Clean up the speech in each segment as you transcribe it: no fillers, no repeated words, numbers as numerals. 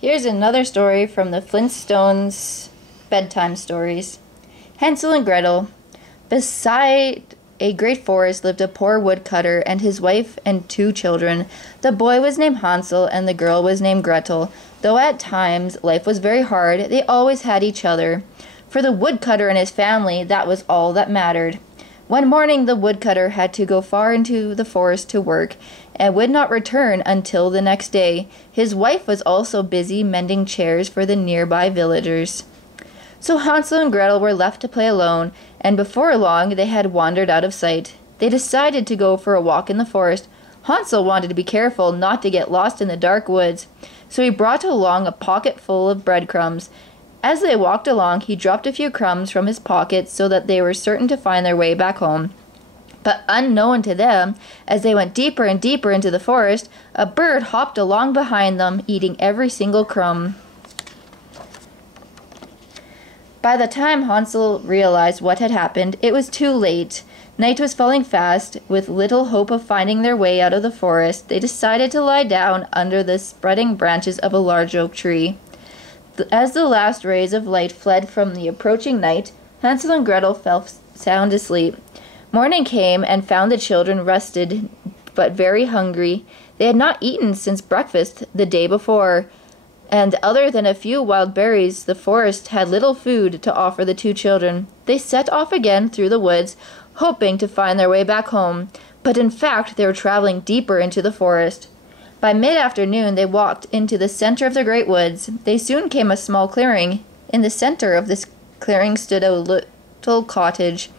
Here's another story from the Flintstones Bedtime stories. Hansel and Gretel. Beside a great forest lived a poor woodcutter and his wife and 2 children. The boy was named Hansel and the girl was named Gretel. Though at times life was very hard, they always had each other. For the woodcutter and his family, that was all that mattered. One morning the woodcutter had to go far into the forest to work, and would not return until the next day. His wife was also busy mending chairs for the nearby villagers. So Hansel and Gretel were left to play alone, and before long they had wandered out of sight. They decided to go for a walk in the forest. Hansel wanted to be careful not to get lost in the dark woods, so he brought along a pocket full of breadcrumbs. As they walked along, he dropped a few crumbs from his pocket so that they were certain to find their way back home. But unknown to them, as they went deeper and deeper into the forest, a bird hopped along behind them, eating every single crumb. By the time Hansel realized what had happened, it was too late. Night was falling fast. With little hope of finding their way out of the forest, they decided to lie down under the spreading branches of a large oak tree. As the last rays of light fled from the approaching night, Hansel and Gretel fell sound asleep. Morning came and found the children rested but very hungry. They had not eaten since breakfast the day before, and other than a few wild berries, the forest had little food to offer the 2 children. They set off again through the woods, hoping to find their way back home, but in fact they were traveling deeper into the forest. By mid-afternoon they walked into the center of the great woods. They soon came a small clearing. In the center of this clearing stood a little cottage,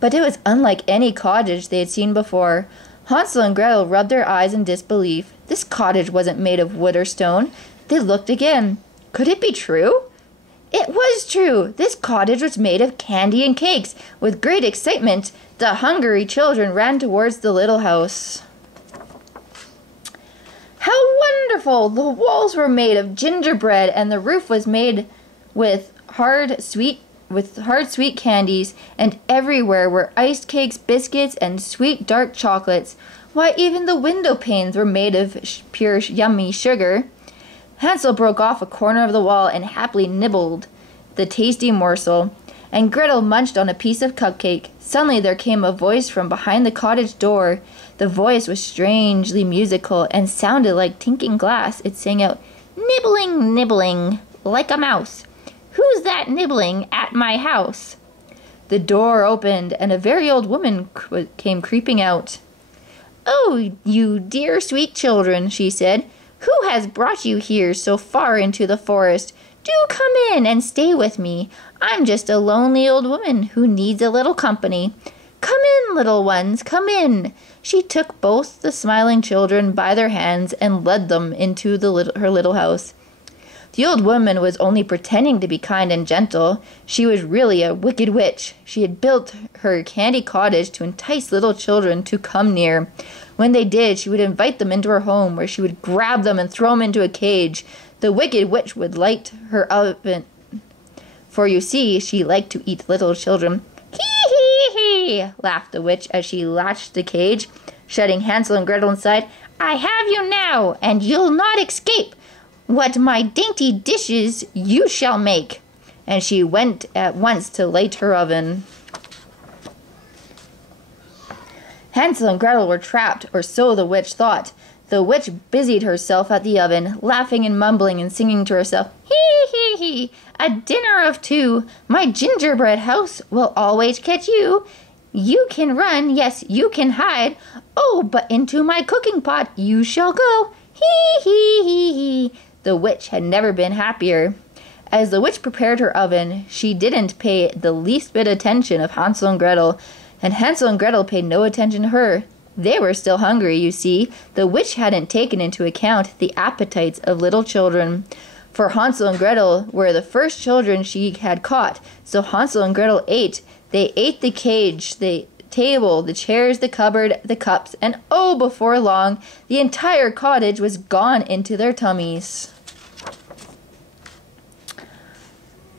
but it was unlike any cottage they had seen before. Hansel and Gretel rubbed their eyes in disbelief. This cottage wasn't made of wood or stone. They looked again. Could it be true? It was true. This cottage was made of candy and cakes. With great excitement, the hungry children ran towards the little house. How wonderful! The walls were made of gingerbread, and the roof was made with hard sweet candies, and everywhere were iced cakes, biscuits, and sweet dark chocolates. Why, even the window panes were made of pure yummy sugar. Hansel broke off a corner of the wall and happily nibbled the tasty morsel, and Gretel munched on a piece of cupcake. Suddenly there came a voice from behind the cottage door. The voice was strangely musical and sounded like tinkling glass. It sang out, "Nibbling, nibbling, like a mouse. Who's that nibbling at my house?" The door opened, and a very old woman came creeping out. "Oh, you dear sweet children," she said. "Who has brought you here so far into the forest? Do come in and stay with me. I'm just a lonely old woman who needs a little company. Come in, little ones, come in." She took both the smiling children by their hands and led them into her little house. The old woman was only pretending to be kind and gentle. She was really a wicked witch. She had built her candy cottage to entice little children to come near. When they did, she would invite them into her home, where she would grab them and throw them into a cage. The wicked witch would light her oven, for you see, she liked to eat little children. "Hee hee hee!" laughed the witch as she latched the cage, shutting Hansel and Gretel inside. "I have you now, and you'll not escape. What my dainty dishes you shall make." And she went at once to light her oven. Hansel and Gretel were trapped, or so the witch thought. The witch busied herself at the oven, laughing and mumbling and singing to herself, "Hee hee hee! A dinner of 2. My gingerbread house will always catch you. You can run, yes, you can hide. Oh, but into my cooking pot you shall go. Hee hee hee hee!" The witch had never been happier. As the witch prepared her oven, she didn't pay the least bit attention of Hansel and Gretel, and Hansel and Gretel paid no attention to her. They were still hungry, you see. The witch hadn't taken into account the appetites of little children. For Hansel and Gretel were the first children she had caught, so Hansel and Gretel ate. They ate the cage, the table, the chairs, the cupboard, the cups, and oh, before long, the entire cottage was gone into their tummies.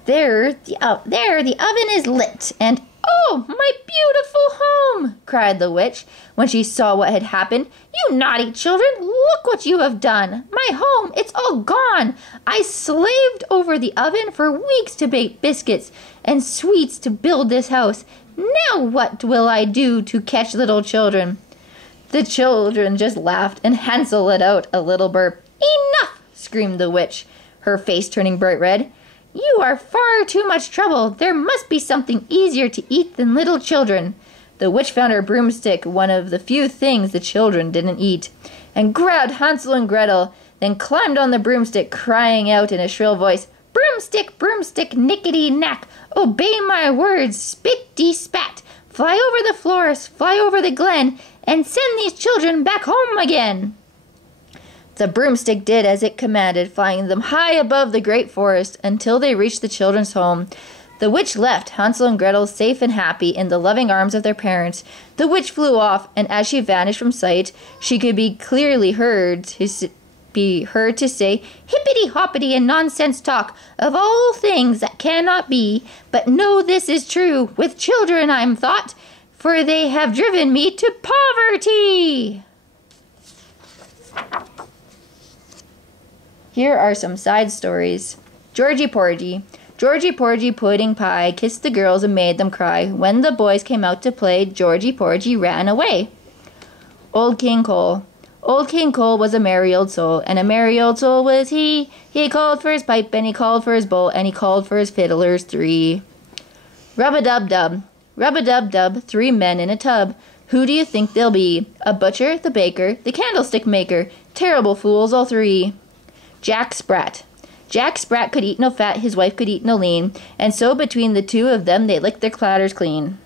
There, the oven is lit, and "Oh, my beautiful home!" cried the witch when she saw what had happened. "You naughty children, look what you have done! My home, it's all gone! I slaved over the oven for weeks to bake biscuits and sweets to build this house. Now what will I do to catch little children?" The children just laughed, and Hansel let out a little burp. "Enough!" screamed the witch, her face turning bright red. "You are far too much trouble. There must be something easier to eat than little children." The witch found her broomstick, one of the few things the children didn't eat, and grabbed Hansel and Gretel, then climbed on the broomstick, crying out in a shrill voice, "Broomstick, broomstick, nickety-knack, obey my words, spit-de-spat, fly over the forest, fly over the glen, and send these children back home again." The broomstick did as it commanded, flying them high above the great forest until they reached the children's home. The witch left Hansel and Gretel safe and happy in the loving arms of their parents. The witch flew off, and as she vanished from sight, she could be clearly heard to say, "Hippity-hoppity and nonsense talk of all things that cannot be. But know this is true, with children I'm thought, for they have driven me to poverty." Here are some side stories. Georgie Porgy. Georgie Porgy pudding pie kissed the girls and made them cry. When the boys came out to play, Georgie Porgy ran away. Old King Cole. Old King Cole was a merry old soul, and a merry old soul was he. He called for his pipe, and he called for his bowl, and he called for his fiddlers three. Rub-a-dub-dub. Rub-a-dub-dub, 3 men in a tub. Who do you think they'll be? A butcher, the baker, the candlestick maker. Terrible fools, all 3. Jack Sprat. Jack Sprat could eat no fat, his wife could eat no lean, and so between the 2 of them they licked their clatters clean.